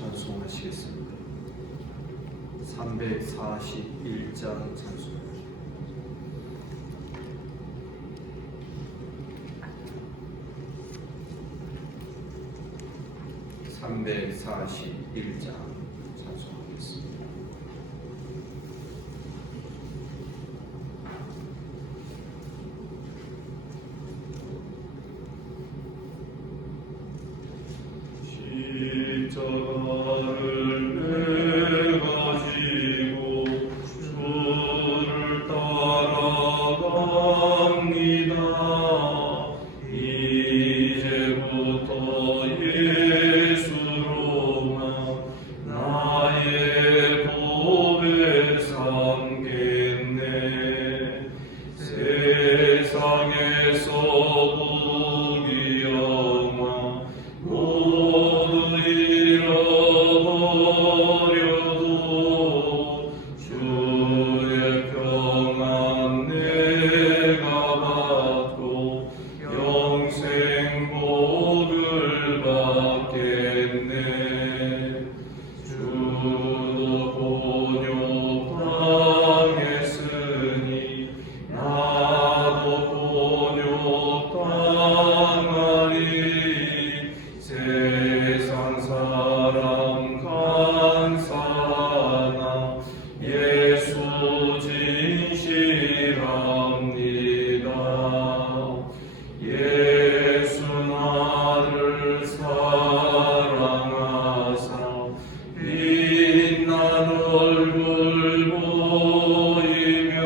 찬송하시겠습니다. 341장 찬송. 341장 찬송하겠습니다. 십자가를 내가 지고 주를 따라갑니다. 이제부터 예수로만 나의 법에 삼겠네. 세상에서 부귀영화 모두 잃어버려도 주의 평안 내가 받고 영생 복을 받겠네. 주도 본욕당했으니 나도 본욕당하리. 세상 사람 간사나 예수 진실합니다. 예수 나를 사랑하사 빛난 얼굴 보이며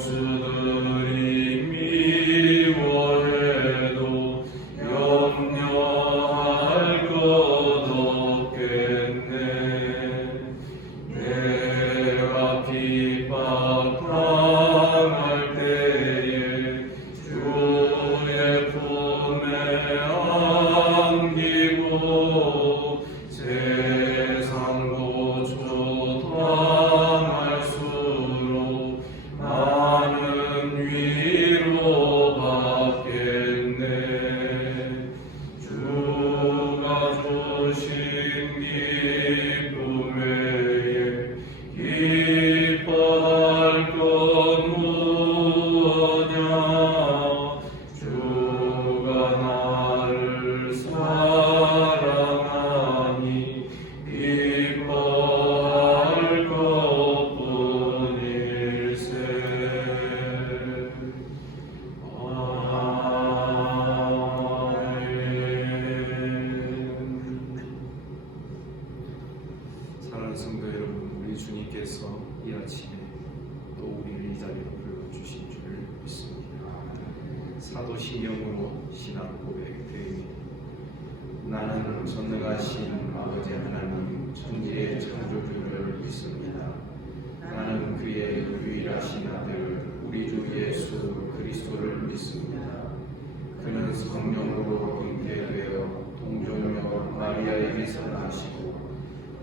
원수들이 미워해도 염려할 것 없겠네. 내가 핍박당할 때에 주의 품에 안기고 세상 고초 당할수록 나는 위로 받겠네. 주가 주신 기쁨 외에 기뻐할 것 무엇냐. 주가 나를 사랑하니 기뻐할 것뿐일세. 사랑하는 성도 여러분, 우리 주님께서 이 아침에 또 우리를 이 자리로 불러주신 줄을 믿습니다. 사도신경으로 신앙 고백되니 나는 전능하신 아버지 하나님 천지의 창조주를 믿습니다. 나는 그의 유일하신 아들 우리 주 예수 그리스도를 믿습니다. 그는 성령으로 잉태되어 동정녀 마리아에게서 나시고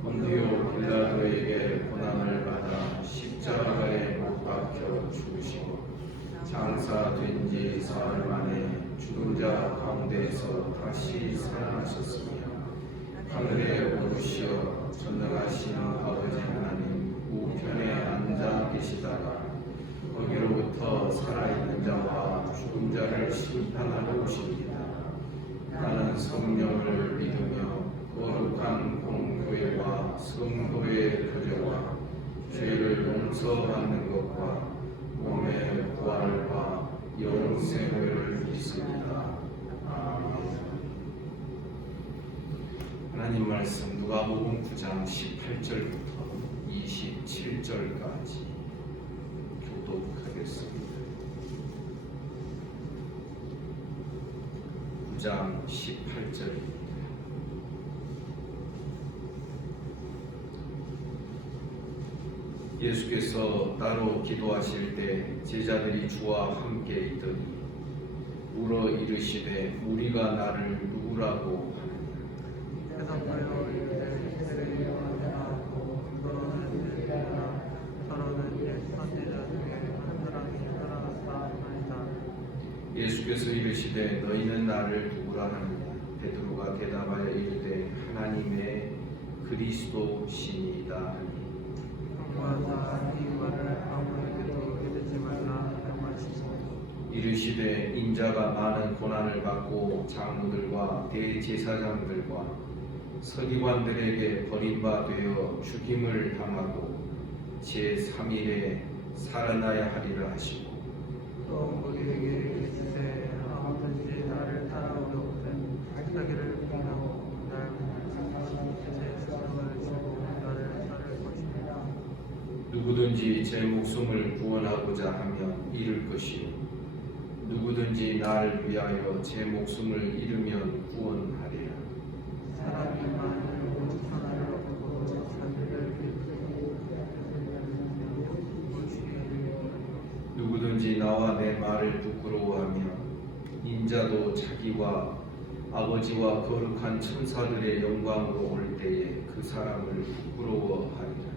본디오 빌라도에게 고난을 받아 십자가에 못 박혀 죽으시고 장사된 지 사흘 만에 죽은 자 가운데에서 다시 살아나셨으며 하늘에 오르시어 전능하신 아버지 하나님 우편에 앉아 계시다가 거기로부터 살아있는 자와 죽은 자를 심판하러 오십니다. 나는 성령을 믿으며 거룩한 공교회와 성도의 교제와 죄를 용서받는 것과 몸의 부활과 영생을 믿습니다. 아멘. 하나님 말씀 누가복음 9장 18절부터 27절까지 교독하겠습니다. 9장 18절입니다. 예수께서 따로 기도하실 때 제자들이 주와 함께 있더니 물어 이르시되 우리가 나를 누구라고 하느냐. 예수께서 이르시되 너희는 나를 누구라 하느냐. 베드로가 대답하여 이르되 그리스도시니이다. 그러나 이 말을 아무에게도 이르지 말라 하시고 이르시되 인자가 많은 고난을 받고 장로들과 대제사장들과 서기관들에게 버림받아 죽임을 당하고 제3일에 살아나야 하리라 하시고 또 우리에게 이르시되 아무든지 나를 따라오려거든 자기를 부인하고 날 제 사랑을 주고 나를 따를 것이니라. 누구든지 제 목숨을 구원하고자 하면 잃을 것이요 누구든지 나를 위하여 제 목숨을 잃으면 구원하리라. 사람이 만일 온 하나를 얻고 자기를 누구든지 나와 내 말을 부끄러워하며 인자도 자기와 아버지와 거룩한 천사들의 영광으로 올 때에 그 사람을 부끄러워하리라.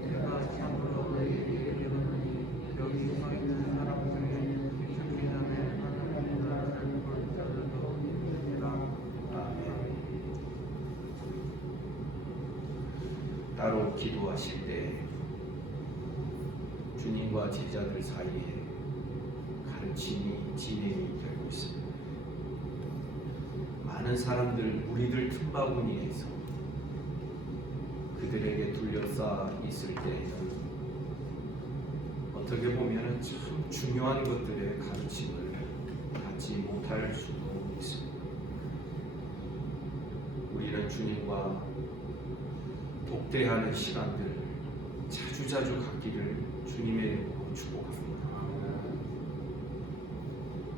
내가 참으로 너희에게 이르노니 여기 서 있는 사람 중에 주기전에 하나님의 나라를 볼 자들도 있으리라. 아멘. 따로 기도하실 때 주님과 제자들 사이에 가르침이 진행이 되고 있습니다. 많은 사람들, 무리들 틈바구니에서 그들에게 둘러싸 있을 때에는 어떻게 보면 참 중요한 것들의 가르침을 받지 못할 수도 있습니다. 우리는 주님과 독대하는 시간들을 자주자주 갖기를 주님의 이름으로 축복합니다.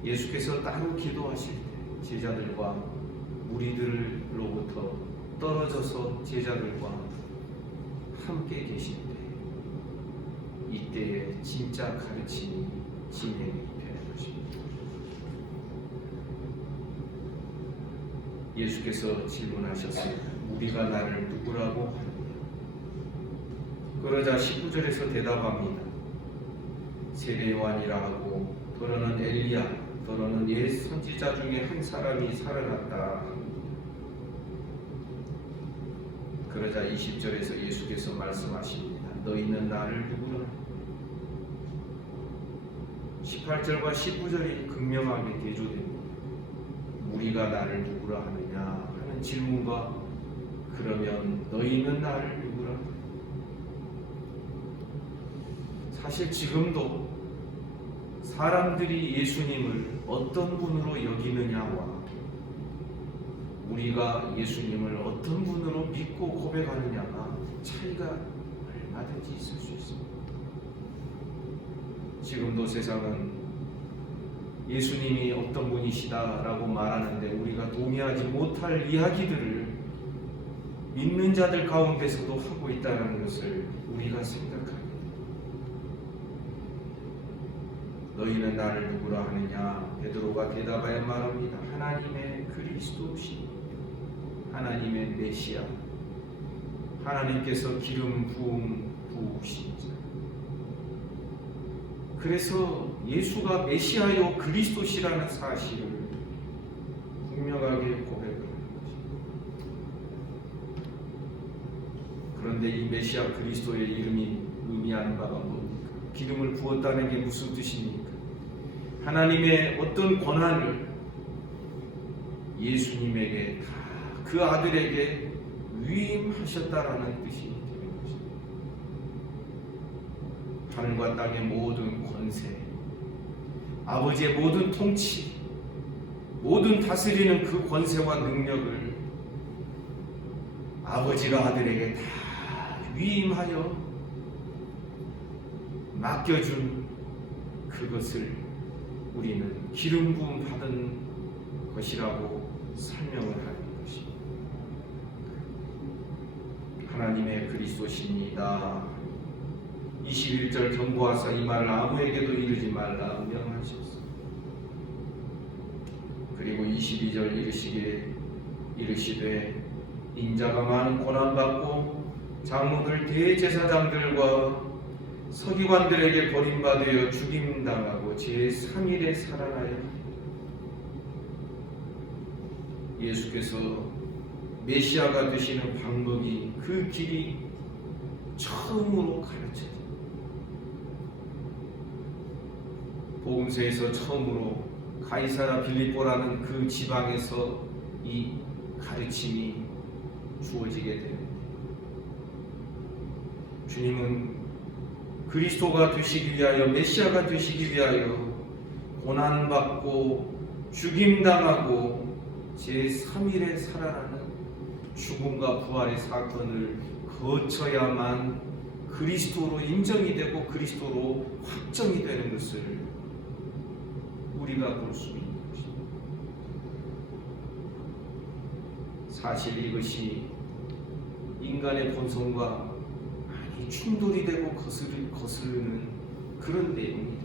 예수께서 따로 기도하실 때 제자들과 무리들로부터 떨어져서 제자들과 함께 계실 때 이때에 진짜 가르침이 진행이 되는 것입니다. 예수께서 질문하셨습니다. 우리가 나를 누구라고 하느냐? 그러자 19절에서 대답합니다. 세례 요한이라 하고 더러는 엘리야, 더러는 옛 선지자 중에 한 사람이 살아났다 합니다. 그러자 20절에서 예수께서 말씀하십니다. 너희는 나를 누구라? 18절과 19절이 극명하게 대조됩니다. 우리가 나를 누구라 하느냐 하는 질문과 그러면 너희는 나를 누구라? 사실 지금도 사람들이 예수님을 어떤 분으로 여기느냐와 우리가 예수님을 어떤 분으로 믿고 고백하느냐가 차이가 얼마든지 있을 수 있습니다. 지금도 세상은 예수님이 어떤 분이시다라고 말하는데 우리가 동의하지 못할 이야기들을 믿는 자들 가운데서도 하고 있다는 것을 우리가 생각합니다. 너희는 나를 누구라 하느냐? 베드로가 대답하여 말합니다. 하나님의 그리스도시, 하나님의 메시아, 하나님께서 기름 부으신 자. 그래서 예수가 메시아요 그리스도시라는 사실을 분명하게 고백을 하는 것입니다. 그런데 이 메시아 그리스도의 이름이 의미하는 바가 뭡니까? 기름을 부었다는 게 무슨 뜻입니까? 하나님의 어떤 권한을 예수님에게 다 그 아들에게 위임하셨다라는 뜻이 되는 것입니다. 하늘과 땅의 모든 권세, 아버지의 모든 통치, 모든 다스리는 그 권세와 능력을 아버지가 아들에게 다 위임하여 맡겨준 그것을 우리는 기름 부음 받은 것이라고 설명을 하는 것입니다. 하나님의 그리스도시니이다. 21절 경고하사 이 말을 아무에게도 이르지 말라 명하셨습니다. 그리고 22절 이르시되 인자가 많은 고난받고 장로들 대제사장들과 서기관들에게 버림받아 죽임당하고 메시아가 되시는 방법이 그 길이 처음으로 가르쳐져요. 복음서에서 처음으로 가이사라 빌립보라는 그 지방에서 이 가르침이 주어지게 됩니다. 주님은 그리스도가 되시기 위하여, 메시아가 되시기 위하여 고난받고 죽임당하고 제3일에 살아나는 죽음과 부활의 사건을 거쳐야만 그리스도로 인정이 되고 그리스도로 확정이 되는 것을 우리가 볼 수 있는 것입니다. 사실 이것이 인간의 본성과 많이 충돌이 되고 거스르는 그런 내용입니다.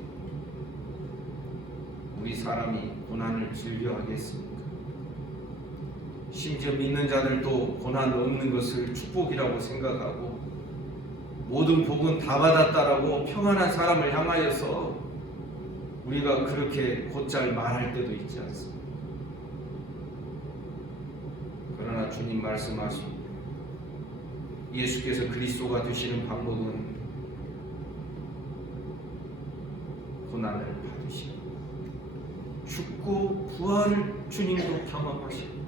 우리 사람이 고난을 즐겨하겠습니까? 심지어 믿는 자들도 고난 없는 것을 축복이라고 생각하고 모든 복은 다 받았다라고 평안한 사람을 향하여서 우리가 그렇게 곧잘 말할 때도 있지 않습니까? 그러나 주님 말씀하십니다. 예수께서 그리스도가 되시는 방법은 고난을 받으시고 죽고 부활을 주님도 경험하시고,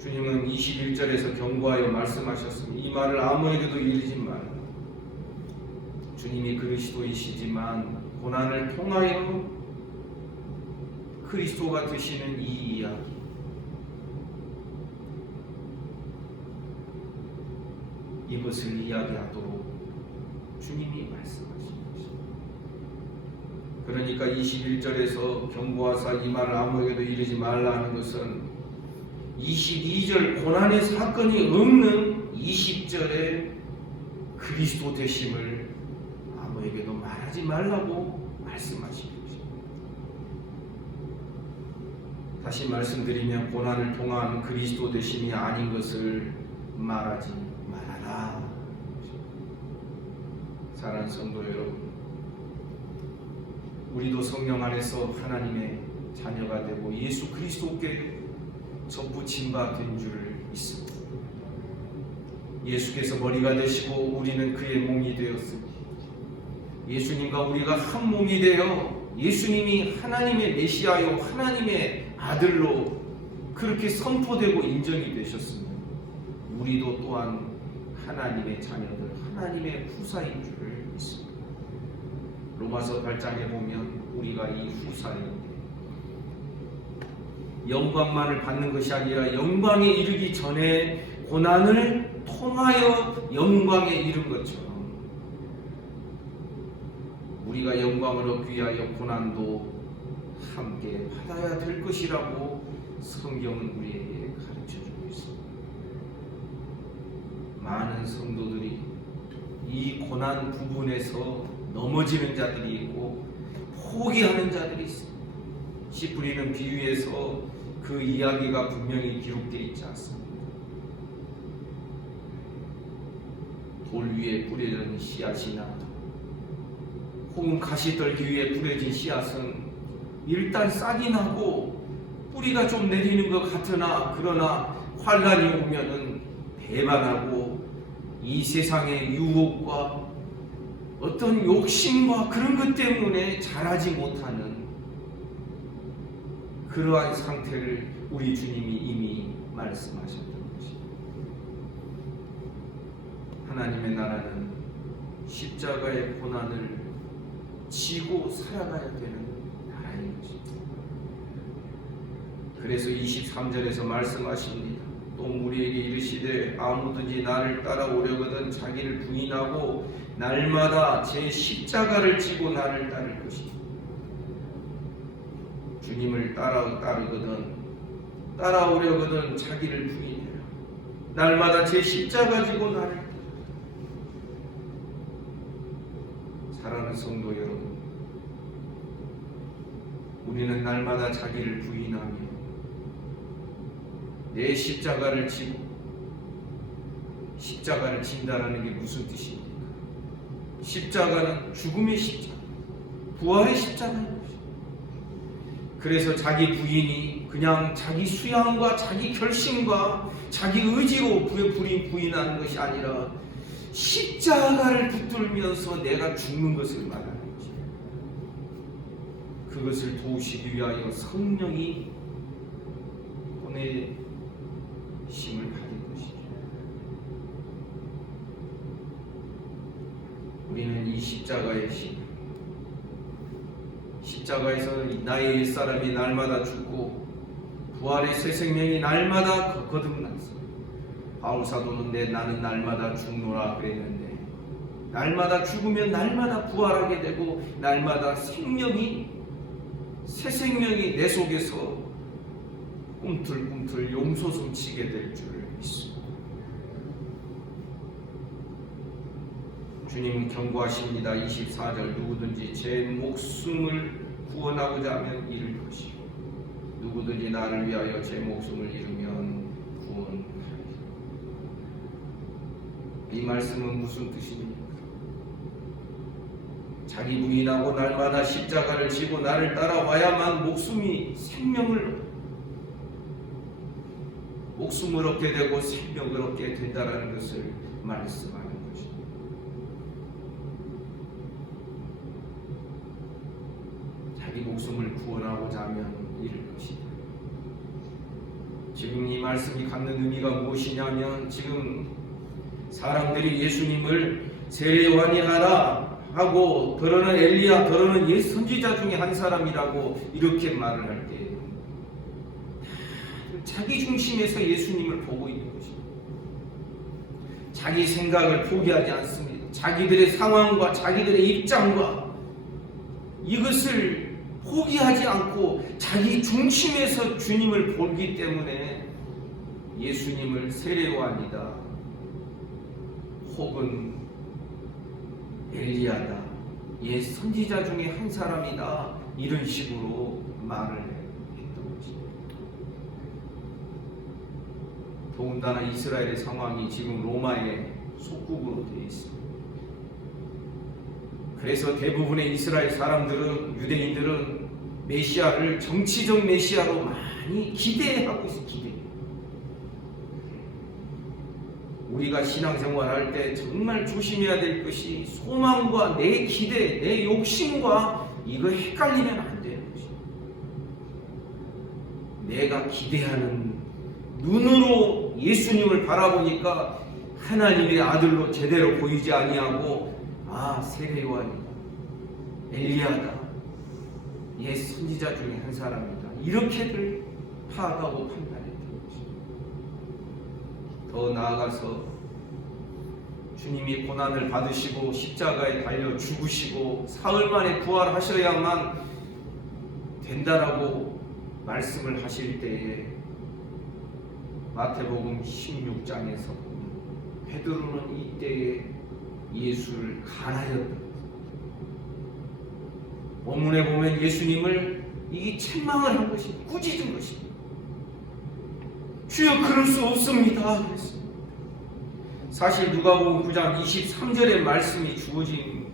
주님은 21절에서 경고하여 말씀하셨습니다. 이 말을 아무에게도 이르지 말라. 주님이 그리스도이시지만 고난을 통하여 그리스도가 되시는 이 이야기, 이것을 이야기하도록 주님이 말씀하신 것입니다. 그러니까 21절에서 경고하사 이 말을 아무에게도 이르지 말라 하는 것은 22절 고난의 사건이 없는 20절에 그리스도 되심을 아무에게도 말하지 말라고 말씀하신 것입니다. 다시 말씀드리면 고난을 통한 그리스도 되심이 아닌 것을 말하지 말아라. 사랑하는 성도 여러분, 우리도 성령 안에서 하나님의 자녀가 되고 예수 그리스도께 접붙임 바 된 줄을 믿습니다. 예수께서 머리가 되시고 우리는 그의 몸이 되었으니 예수님과 우리가 한 몸이 되어 예수님이 하나님의 메시아요 하나님의 아들로 그렇게 선포되고 인정이 되셨으면 우리도 또한 하나님의 자녀들, 하나님의 후사인 줄을 믿습니다. 로마서 8장에 보면 우리가 이 후사인데 영광만을 받는 것이 아니라 영광에 이르기 전에 고난을 통하여 영광에 이른 것처럼 우리가 영광을 얻기 위하여 고난도 함께 받아야 될 것이라고 성경은 우리에게 가르쳐주고 있습니다. 많은 성도들이 이 고난 부분에서 넘어지는 자들이 있고 포기하는 자들이 있습니다. 씨 뿌리는 비유에서 그 이야기가 분명히 기록되어 있지 않습니다. 돌 위에 뿌려진 씨앗이나 혹은 가시떨기 위에 뿌려진 씨앗은 일단 싹이 나고 뿌리가 좀 내리는 것 같으나 그러나 환란이 오면은 배반하고 이 세상의 유혹과 어떤 욕심과 그런 것 때문에 자라지 못하는 그러한 상태를 우리 주님이 이미 말씀하셨던 것입니다. 하나님의 나라는 십자가의 고난을 지고 살아가야 되는 나라인 것입니다. 그래서 23절에서 말씀하십니다. 또 우리에게 이르시되 아무든지 나를 따라오려거든 자기를 부인하고 날마다 제 십자가를 지고 나를 따를 것이다. 주님을 따라오려거든 자기를 부인해라. 날마다 제 십자가 지고 나를 따르라. 사랑하는 성도 여러분, 우리는 날마다 자기를 부인하며 내 십자가를 지고, 십자가를 진다라는 게 무슨 뜻입니까? 십자가는 죽음의 십자가, 부활의 십자가인 것입니다. 그래서 자기 부인이 그냥 자기 수양과 자기 결심과 자기 의지로 부인하는 것이 아니라 십자가를 붙들면서 내가 죽는 것을 말하는 거죠. 그것을 도우시기 위하여 성령이 보내심을 받은 것이죠. 우리는 이 십자가에서 나의 옛사람이 날마다 죽고 부활의 새 생명이 날마다 거듭났어. 바울 사도는 나는 날마다 죽노라 그랬는데, 날마다 죽으면 날마다 부활하게 되고 날마다 새 생명이 내 속에서 꿈틀꿈틀 용솟음 치게 될 줄 믿습니다. 주님은 경고하십니다. 24절, 누구든지 제 목숨을 구원하고자 하면 잃을 것이요 누구든지 나를 위하여 제 목숨을 잃으면 구원하리라. 이 말씀은 무슨 뜻입니까? 자기 부인하고 날마다 십자가를 지고 나를 따라와야만 목숨을 얻게 되고 생명을 얻게 된다는 것을 말씀하는 것입니다. 자기 목숨을 구원하고자 하면 잃을 것이다. 지금 이 말씀이 갖는 의미가 무엇이냐면, 지금 사람들이 예수님을 세례 요한이하라 하고 더러는 엘리야, 더러는 예 선지자 중에 한 사람이라고 이렇게 말을 할 때 자기 중심에서 예수님을 보고 있는 것입니다. 자기 생각을 포기하지 않습니다. 자기들의 상황과 자기들의 입장과 이것을 포기하지 않고 자기 중심에서 주님을 보기 때문에 예수님을 세례 요한이다, 혹은 엘리야다, 예 선지자 중에 한 사람이다, 이런 식으로 말을 했던 것입니다. 더군다나 이스라엘의 상황이 지금 로마의 속국으로 되어 있습니다. 그래서 대부분의 이스라엘 사람들은, 유대인들은 메시아를 정치적 메시아로 많이 기대하고 있습니다. 우리가 신앙생활할 때 정말 조심해야 될 것이 소망과 내 기대, 내 욕심과 이거 헷갈리면 안 되는 것입니다. 내가 기대하는 눈으로 예수님을 바라보니까 하나님의 아들로 제대로 보이지 아니하고, 세례 요한이다, 엘리야다, 옛 선지자 중에 한 사람이다, 이렇게들 파악하고 판단했던 것입니다. 더 나아가서 주님이 고난을 받으시고 십자가에 달려 죽으시고 사흘 만에 부활하셔야만 된다라고 말씀을 하실 때에 마태복음 16장에서 베드로는 이때에 예수를 간하였다. 본문에 보면 예수님을 이 책망을 한 것입니다. 꾸짖은 것입니다. 주여, 그럴 수 없습니다, 그랬습니다. 사실 누가복음 9장 23절의 말씀이 주어진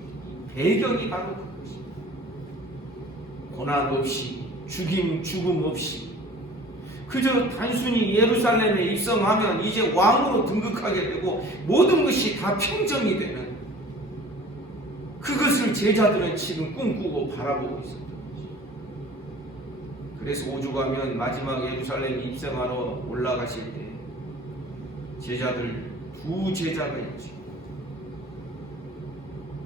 배경이 바로 그것입니다. 고난 없이, 죽음 없이, 그저 단순히 예루살렘에 입성하면 이제 왕으로 등극하게 되고 모든 것이 다 평정이 되는, 그것을 제자들은 지금 꿈꾸고 바라보고 있습니다. 그래서 오죽하면 마지막 예루살렘 입성하러 올라가실 때 제자들 두 제자가 있죠.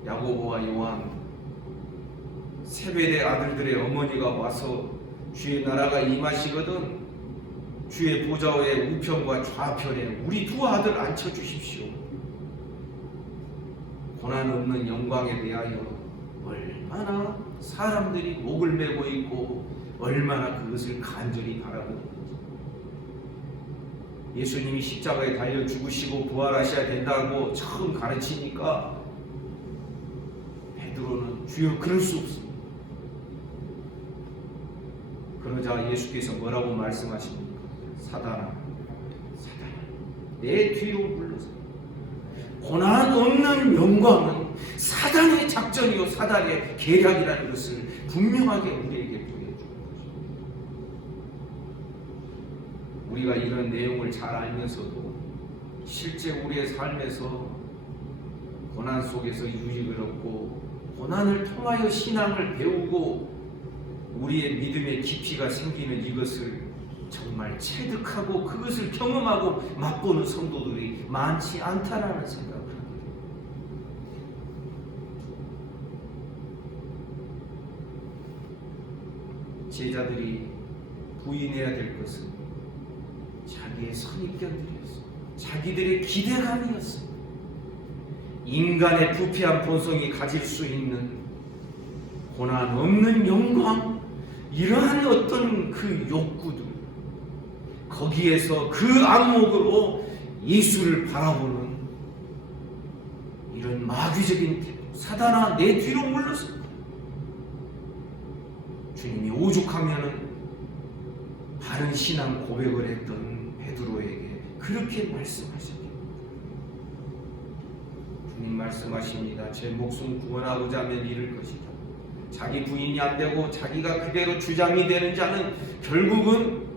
야고보와 요한, 세베대 아들들의 어머니가 와서 주의 나라가 임하시거든 주의 보좌의 우편과 좌편에 우리 두 아들 앉혀주십시오. 고난 없는 영광에 대하여 얼마나 사람들이 목을 메고 있고 얼마나 그것을 간절히 바라고 있는지. 예수님이 십자가에 달려 죽으시고 부활하셔야 된다고 처음 가르치니까 베드로는 주여, 그럴 수 없습니다. 그러자 예수께서 뭐라고 말씀하십니까? 사단아, 내 뒤로 물러서. 고난 없는 영광은 사단의 작전이요 사단의 계략이라는 것을 분명하게 우리에게 보여줍니다. 우리가 이런 내용을 잘 알면서도 실제 우리의 삶에서 고난 속에서 유익을 얻고 고난을 통하여 신앙을 배우고 우리의 믿음의 깊이가 생기는 이것을 정말 체득하고 그것을 경험하고 맛보는 성도들이 많지 않다라는 생각을 합니다. 제자들이 부인해야 될 것은 자기의 선입견들이었습니다. 자기들의 기대감이었습니다. 인간의 부패한 본성이 가질 수 있는 고난 없는 영광, 이러한 어떤 그 욕구들, 거기에서 그 안목으로 예수를 바라보는 이런 마귀적인 태도, 사단아 내 뒤로 물러서. 주님이 오죽하면은 바른 신앙 고백을 했던 베드로에게 그렇게 말씀하셨습니다. 주님 말씀하십니다. 제 목숨 구원하고자 하면 잃을 것이다. 자기 부인이 안 되고 자기가 그대로 주장이 되는 자는 결국은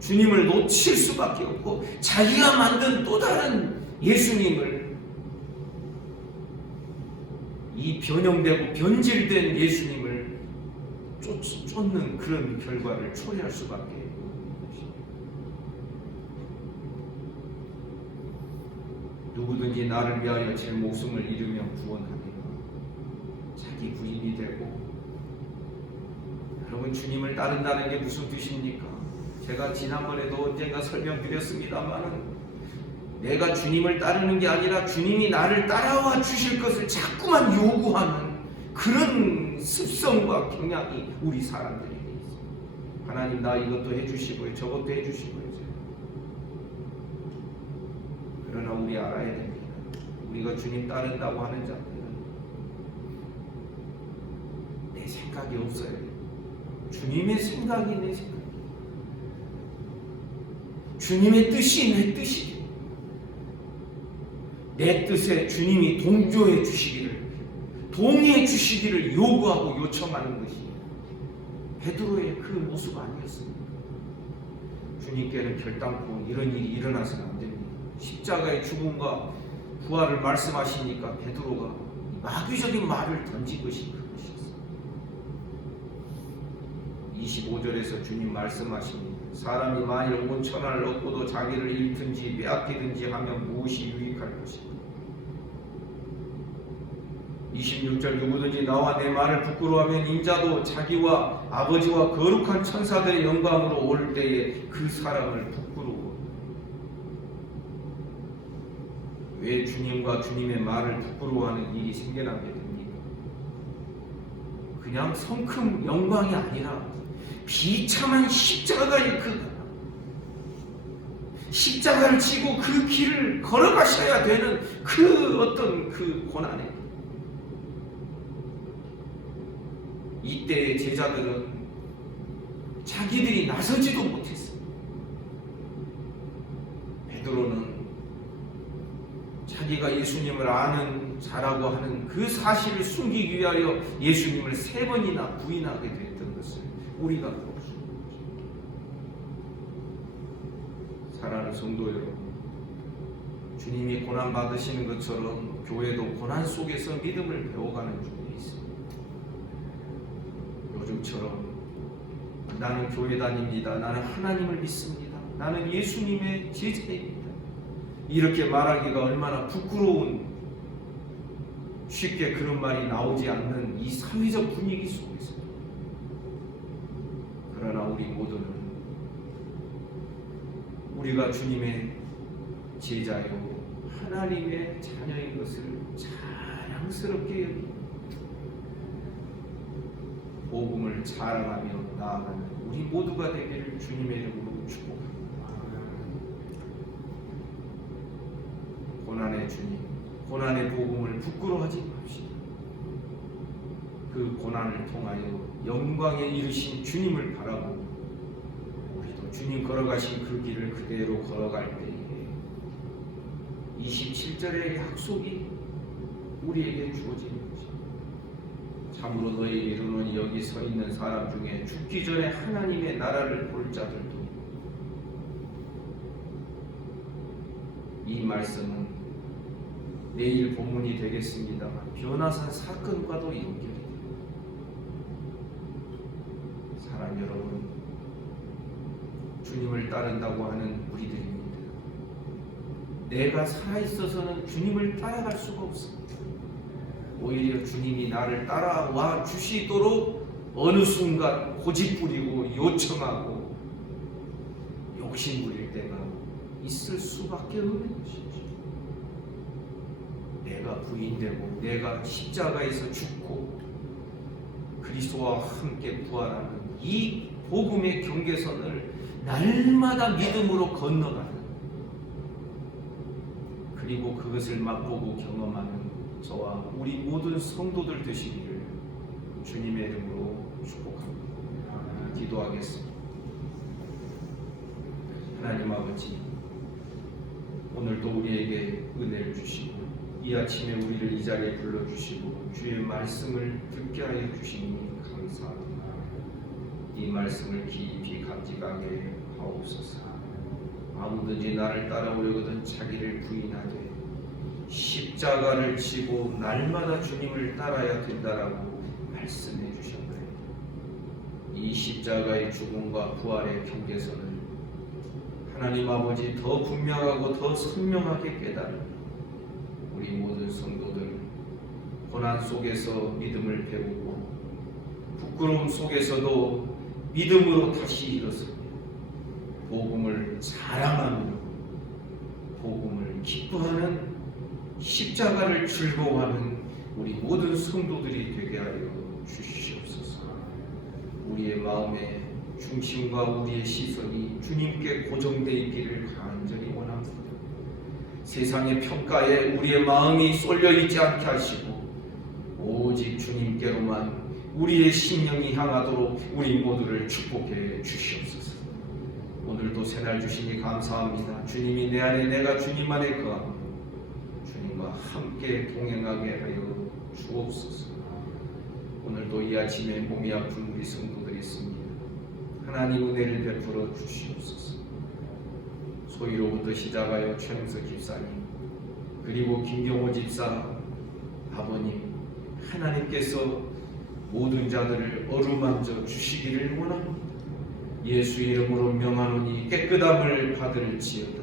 주님을 놓칠 수밖에 없고 자기가 만든 또 다른 예수님을, 이 변형되고 변질된 예수님을 쫓는 그런 결과를 초래할 수밖에 없는 것입니다. 누구든지 나를 위하여 제 목숨을 잃으면 구원하리라. 자기 부인이 되고, 여러분 주님을 따른다는 게 무슨 뜻입니까? 제가 지난번에도 언젠가 설명드렸습니다만은 내가 주님을 따르는 게 아니라 주님이 나를 따라와 주실 것을 자꾸만 요구하는 그런 습성과 경향이 우리 사람들에게 있어요. 하나님 나 이것도 해주시고요, 저것도 해주시고요. 그러나 우리 알아야 됩니다. 우리가 주님 따른다고 하는 자들은 내 생각이 없어야 돼요. 주님의 생각이 내 생각이에요. 주님의 뜻이 내 뜻이에요. 내 뜻에 주님이 동조해 주시기를, 동의해 주시기를 요구하고 요청하는 것이 베드로의 그 모습 아니었습니까? 주님께는 결단코 이런 일이 일어나서는 안 됩니다. 십자가의 죽음과 부활을 말씀하시니까 베드로가 마귀적인 말을 던진 것이 그것이었습니다. 25절에서 주님 말씀하십니다. 사람이 만일 온 천하를 얻고도 자기를 잃든지 빼앗기든지 하면 무엇이 유익할 것인가? 26절 누구든지 나와 내 말을 부끄러워하면 인자도 자기와 아버지와 거룩한 천사들의 영광으로 올 때에 그 사람을 부끄러워. 왜 주님과 주님의 말을 부끄러워하는 일이 생겨나게 됩니까? 그냥 성큼 영광이 아니라 비참한 십자가의 그 십자가를 지고 그 길을 걸어가셔야 되는 그 어떤 그 고난에, 이때의 제자들은 자기들이 나서지도 못했어요. 베드로는 자기가 예수님을 아는 자라고 하는 그 사실을 숨기기 위하여 예수님을 3번이나 부인하게 됐던 것을 우리가 볼 수 있습니다. 사랑하는 성도 여러분, 주님이 고난 받으시는 것처럼 교회도 고난 속에서 믿음을 배워가는 중에 있습니다. 요즘처럼 나는 교회 다닙니다, 나는 하나님을 믿습니다, 나는 예수님의 제자입니다, 이렇게 말하기가 얼마나 부끄러운, 쉽게 그런 말이 나오지 않는 이 사회적 분위기 속에서, 그러나 우리 모두는 우리가 주님의 제자요 하나님의 자녀인 것을 자랑스럽게 여기고 복음을 자랑하며 나아가는 우리 모두가 되기를 주님의 이름으로 축복합니다. 고난의 주님, 고난의 복음을 부끄러워하지 맙시다. 그 고난을 통하여 영광에 이르신 주님을 바라보고 우리도 주님 걸어가신 그 길을 그대로 걸어갈 때에 27절의 약속이 우리에게 주어지는 것입니다. 참으로 너희에게 이르노니 여기 서 있는 사람 중에 죽기 전에 하나님의 나라를 볼 자들도 이 말씀은 내일 본문이 되겠습니다만 변화산 사건과도 연결이 돼요. 사랑 여러분, 주님을 따른다고 하는 우리들입니다. 내가 살아있어서는 주님을 따라갈 수가 없습니다. 오히려 주님이 나를 따라와 주시도록 어느 순간 고집부리고 요청하고 욕심부릴 때가 있을 수밖에 없는 것이죠. 내가 부인되고 내가 십자가에서 죽고 그리스도와 함께 부활하는 이 복음의 경계선을 날마다 믿음으로 건너가는, 그리고 그것을 맛보고 경험하는 저와 우리 모든 성도들 되시기를 주님의 이름으로 축복합니다. 기도하겠습니다. 하나님 아버지, 오늘도 우리에게 은혜를 주시고 이 아침에 우리를 이 자리에 불러주시고 주의 말씀을 듣게 하여 주시니 감사합니다. 이 말씀을 깊이 간직하게 하옵소서. 아무든지 나를 따라오려거든 자기를 부인하되 십자가를 지고 날마다 주님을 따라야 된다라고 말씀해 주셨나요? 이 십자가의 죽음과 부활의 경계선을 하나님 아버지 더 분명하고 더 선명하게 깨달으며 우리 모든 성도들 고난 속에서 믿음을 배우고 부끄러움 속에서도 믿음으로 다시 일어서며 복음을 자랑하며 복음을 기뻐하는 십자가를 즐거워하는 우리 모든 성도들이 되게 하여 주시옵소서. 우리의 마음의 중심과 우리의 시선이 주님께 고정되어 있기를 간절히 원합니다. 세상의 평가에 우리의 마음이 쏠려 있지 않게 하시고 오직 주님께로만 우리의 심령이 향하도록 우리 모두를 축복해 주시옵소서. 오늘도 새날 주시니 감사합니다. 주님이 내 안에, 내가 주님 안에 거하며 주님과 함께 동행하게 하여 주옵소서. 오늘도 이 아침에 몸이 아픈 우리 성도들이 있습니다. 하나님 은혜를 베풀어 주시옵소서. 소위로부터 시작하여 최영석 집사님, 그리고 김경호 집사 아버님, 하나님께서 모든 자들을 어루만져 주시기를 원합니다. 예수 이름으로 명하노니 깨끗함을 받을지어다.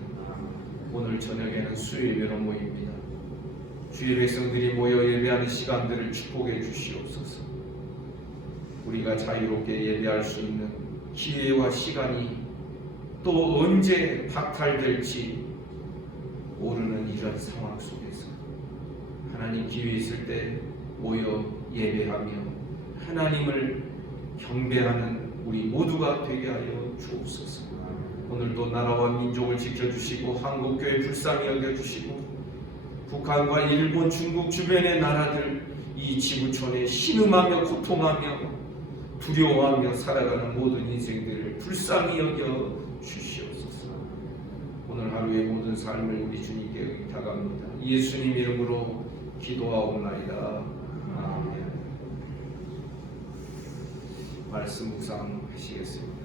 오늘 저녁에는 수요예배로 모입니다. 주의 백성들이 모여 예배하는 시간들을 축복해 주시옵소서. 우리가 자유롭게 예배할 수 있는 기회와 시간이 또 언제 박탈될지 모르는 이런 상황 속에서 하나님 기회 있을 때 모여 예배하며 하나님을 경배하는 우리 모두가 되게 하여 주옵소서. 오늘도 나라와 민족을 지켜주시고 한국교회 불쌍히 여겨주시고 북한과 일본, 중국 주변의 나라들 이 지구촌에 신음하며 고통하며 두려워하며 살아가는 모든 인생들을 불쌍히 여겨 주시옵소서. 오늘 하루의 모든 삶을 우리 주님께 의탁합니다. 예수님 이름으로 기도하옵나이다. 아멘. 말씀 묵상하시겠습니다.